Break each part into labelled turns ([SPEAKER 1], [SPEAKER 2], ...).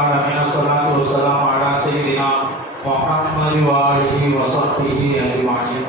[SPEAKER 1] العالمين الصلاة والسلام على سيدنا محمد وآله وصحبه أجمعين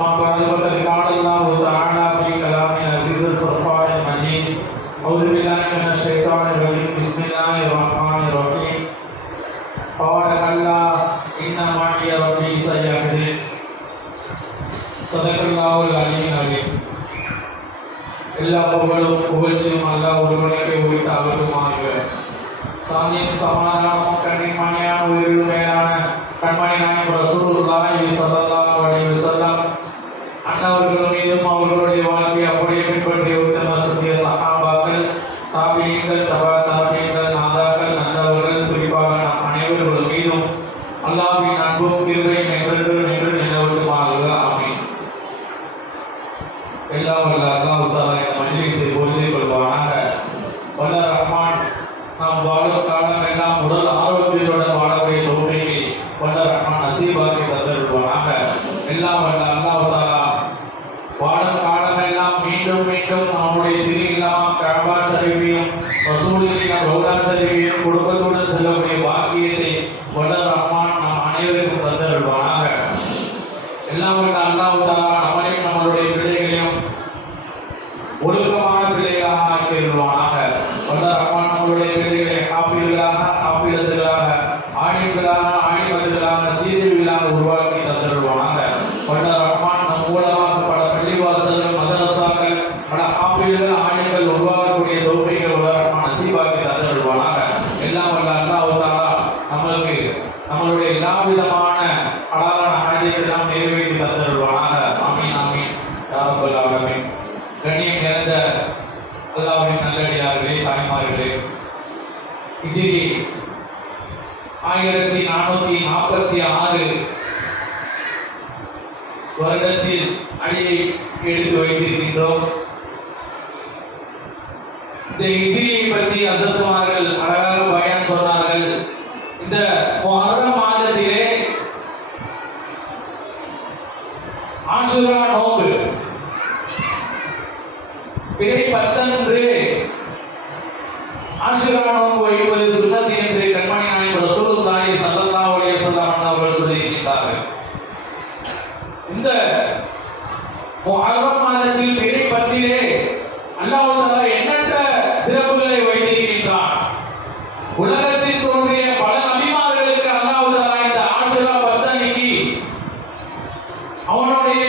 [SPEAKER 1] ما بعد فقد قال الله تعالى في كلام عزيز الفرقان المجيد أعوذ بالله من الشيطان الرجيم بسم الله الرحمن الرحيم قال الله إن معي ربي سيهدين صدق الله العلي العظيم எல்லா புகழும் புகழ்ச்சியும் அல்லா ஒருவனுக்கு உரித்தாகட்டுமாக சாந்தியும் சமாதானமும் கண்ணிமணியான உயிரில் மேலான கண்மணி நாயகம் ரசூலுல்லாஹி ஸல்லல்லாஹு அலைஹி வஸல்லம் அன்னவர்கள் மீதும் அவர்களுடைய வாழ்க்கை அப்படியே பின்பற்றிய உத்தம சத்திய சகாபாக்கள் தாபியங்கள் தபா தாபியங்கள் நாதாக்கள் நல்லவர்கள் குறிப்பாக நம் அனைவர்கள் மீதும் அல்லாஹ்வின் அன்பும் கிருபையும் என்றென்று സഹിക്കുകയും റസൂലിലേക്ക് ബഹുദാനം സഹിക്കുകയും കുടുംബത്തോട് ചെല്ലപ്പെടുകയും ஆயிரத்தி நானூத்தி நாற்பத்தி ஆறு வருடத்தில் அடியை எடுத்து வைத்திருக்கின்றோம். இந்த இந்தியை பற்றி அசத்துமார்கள் அழகாக பயன் சொன்னார்கள். இந்த முஹர்ரம் மாதத்திலே ஆசுரா நோன்பு. பிறை பத்தன்று ஆஷுரா நோன்பு வைப்பது சுண்ணத் என்று கண்மணி நாயகம் ரசூலுல்லாஹி ஸல்லல்லாஹு அலைஹி வஸல்லம் அவர்கள் சொல்லியிருக்கிறார்கள் இந்த முஹர்ரம் மாதத்தில் பிறை பத்திலே அல்லாஹ் தஆலா எண்ணற்ற சிறப்புகளை வைத்திருக்கின்றான் உலகத்தில் தோன்றிய பல நபிமார்களுக்கு அல்லாஹ் தஆலா இந்த ஆஷுரா பத்தன்னைக்கு அவனுடைய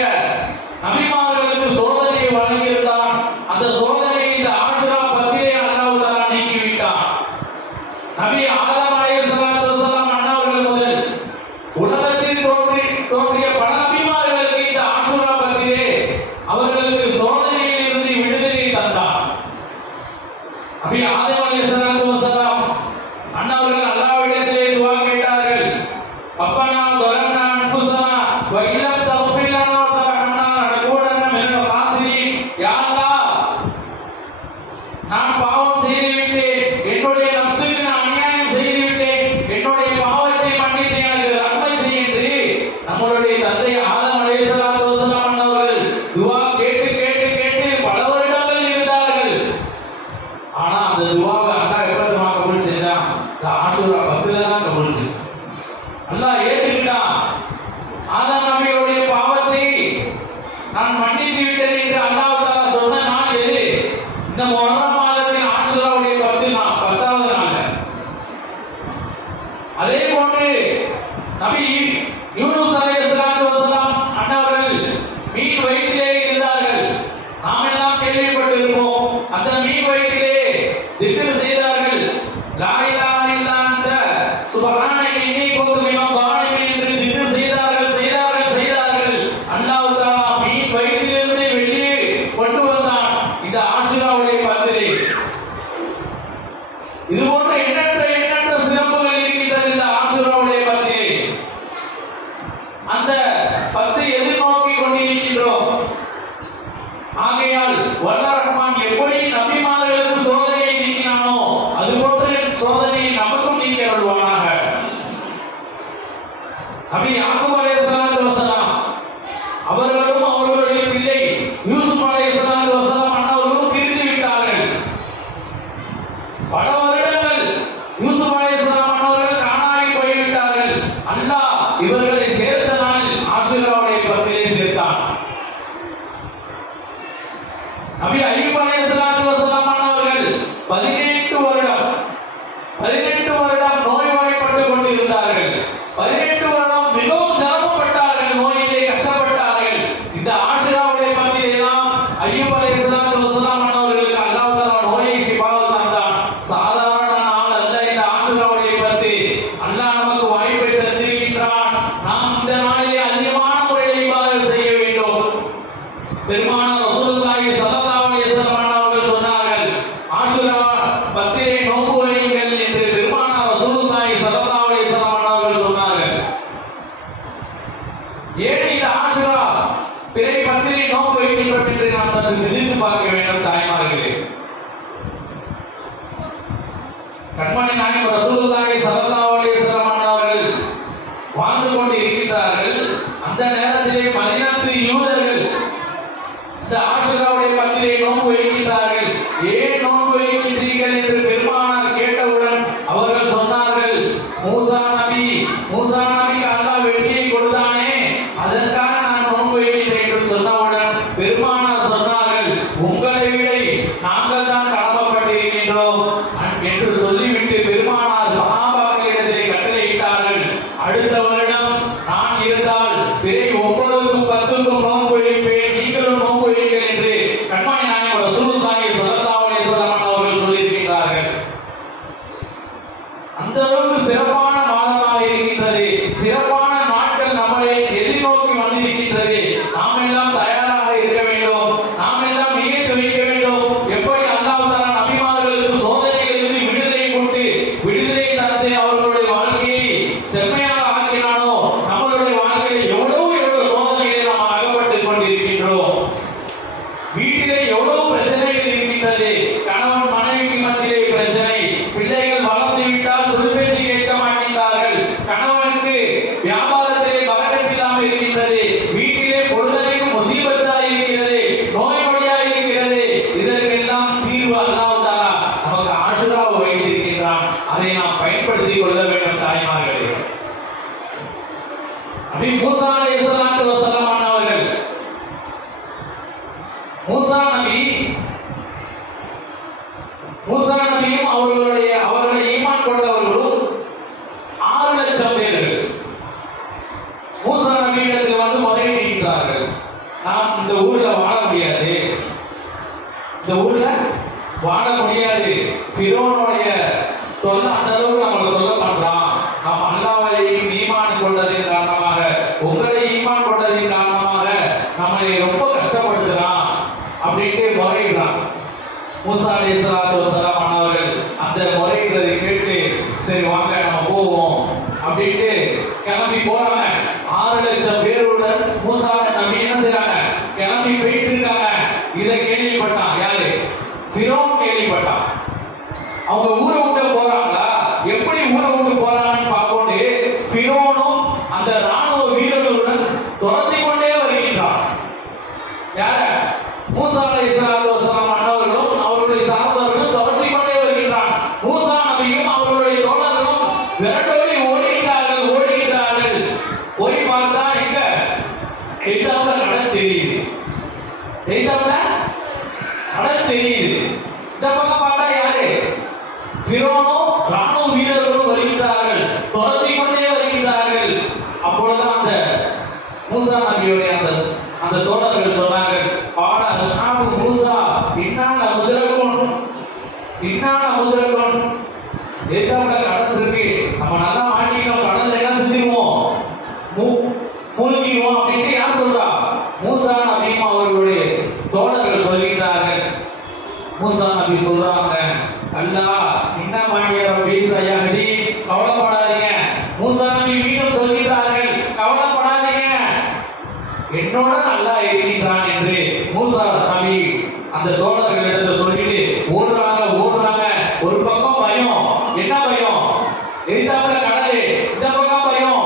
[SPEAKER 1] நபிமார்களுக்கு சோதனையை வழங்கியிருந்தான் அந்த சோதனையை இந்த ஆஷுரா பத்திரை அல்லாஹ் தஆலா நீக்கி விட்டான் நபி ஆதம் அலைஹிஸ்ஸலாத்து வஸலாம் அண்ணாவர்கள் முதல் உலகத்தில் தோன்றி தோன்றிய பல நபிமார்களுக்கு இந்த ஆஷுரா பத்திரே அவர்களுக்கு சோதனையில் இருந்து விடுதலை தந்தான் நபி ஆதம் அலைஹிஸ்ஸலாத்து வஸலாம் அதே போன்று நபி யூனுஸ் அலைஹிஸ்ஸலாத்து வஸலாம் அண்ணாவர்கள் மீன் வயிற்றிலே இருந்தார்கள். நாம் எல்லாம் கேள்விப்பட்டிருப்போம் அந்த மீன் வயிற்றிலே திக்ர் செய்தார்கள். லா இலாஹ இல்லா அந்த சுப்ஹானக இன்னி குன்து மினல் ஸாலிமீன் என்று திக்ர் செய்தார்கள் செய்தார்கள் செய்தார்கள். அல்லாஹ் தஆலா மீன் வயிற்றிலிருந்து வெளியே கொண்டு வந்தான். இந்த ஆஷுராவுடைய பத்திரை இது போன்ற அவர்களும் அவர்களுடைய பிள்ளை யூசுப் அலை வசலாம் அண்ணாவர்களும் பிரிந்து விட்டார்கள். பல வருடங்கள் யூசுப் அலை வசலாம் அண்ணாவர்கள் காணாமல் போய்விட்டார்கள். அல்லாஹ் இவர்களை சேர்த்த நாளில் நபி ஐயூப் அலை வசலாம் பதினெட்டு வருடம் பதினெட்டு பெருமானார் मूसा नबी मूसा மிகவும் கேள்விப்பட்டான் அவங்க ஊரை விட்டு போறாங்களா? எப்படி ஊரை விட்டு போறாங்கன்னு பார்க்கொண்டு பிரோனும் அந்த ராணுவ வீரர்களுடன் துரத்தி கொண்டே வருகின்றான். யார? மூசா இஸ்லாத்து வசலாம் அண்ணவர்களும் அவருடைய சார்ந்தவர்களும் துரத்தி கொண்டே வருகின்றான். மூசா நபியும் அவருடைய தோழர்களும் விரட்டோடி ஓடுகிறார்கள் ஓடுகிறார்கள் போய் பார்த்தா எங்க? எய்தாப்புல கடன் தெரியுது. எய்தாப்புல கடல் தெரியுது. இந்த பக்கம் பார்த்தா யாரு? பிரோனும் ராணுவ வீரர்களும் வருகின்றார்கள். துரத்தி கொண்டே வருகின்றார்கள். அப்பொழுதுதான் அந்த மூசா நபியுடைய அந்த அந்த தோழர்கள் சொன்னார்கள் பாட அஸ்ஹாபு மூசா இன்னான முதலகோன் இன்னான முதலகோன் எதிர்த்தார்கள் மூசா நபி அந்த தோழர்களிடத்தில் சொல்லிட்டு ஓடுறாங்க ஓடுறாங்க ஒரு பக்கம் பயம். என்ன பயம்? எதிர்த்தாப்புல கடலு. இந்த பக்கம் பயம்.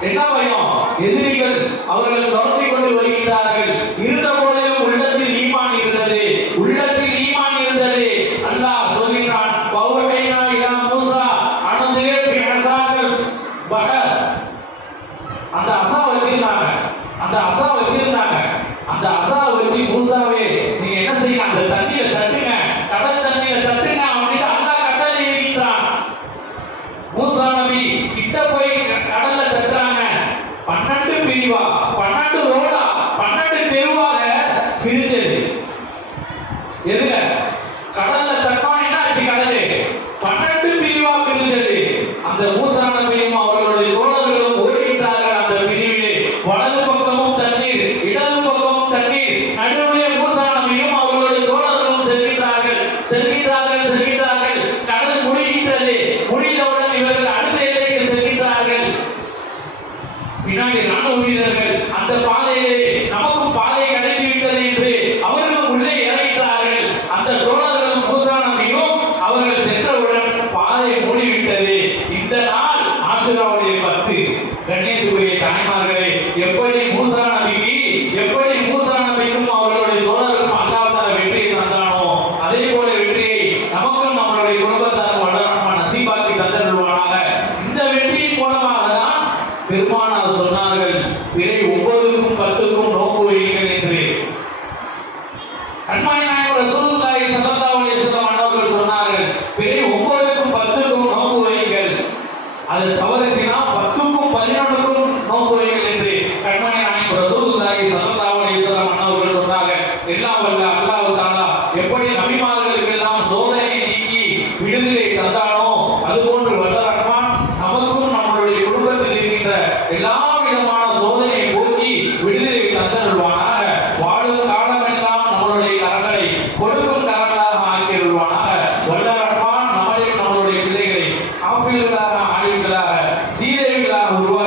[SPEAKER 1] என்ன பயம்? எதிரிகள் அவர்கள் துரத்தி கொண்டு வருகிறார்கள். இருந்த போதிலும் உள்ளத்தில் ஈமான் இருந்தது. உள்ளத்தில் ஈமான் இருந்தது. அல்லாஹ் சொல்கிறான் பௌரவேனா இலா மூசா. அனந்தே அசாக்கள் பகர் அந்த அசா வச்சிருந்தாங்க அந்த அசா வச்சு நசீபாக்கி தந்தருள்வானாக இந்த வெற்றியின் மூலமாக தான் பெருமானார் சொன்னார்கள் பிறை ஒன்பதுக்கும் பத்துக்கும் நோக்கு வையுங்கள் என்று. கண்மாய் நாயகர் சூழ்நிலை சதந்தாவுடைய சிதமானவர்கள் சொன்னார்கள் பிறை ஒன்பதுக்கும் பத்துக்கும் பத்துக்கும் பதினொன்றுக்கும் நோக்கு வையுங்கள் என்று. கண்மாய் நாயகர் சூழ்நிலை சதந்தாவுடைய சிதமானவர்கள் சொன்னாங்க எல்லாம் வல்ல அல்லாஹ் தானா எப்படி நபிமார்களுக்கு எல்லாம் சோதனை நீக்கி விடுதலை தந்தாலும் la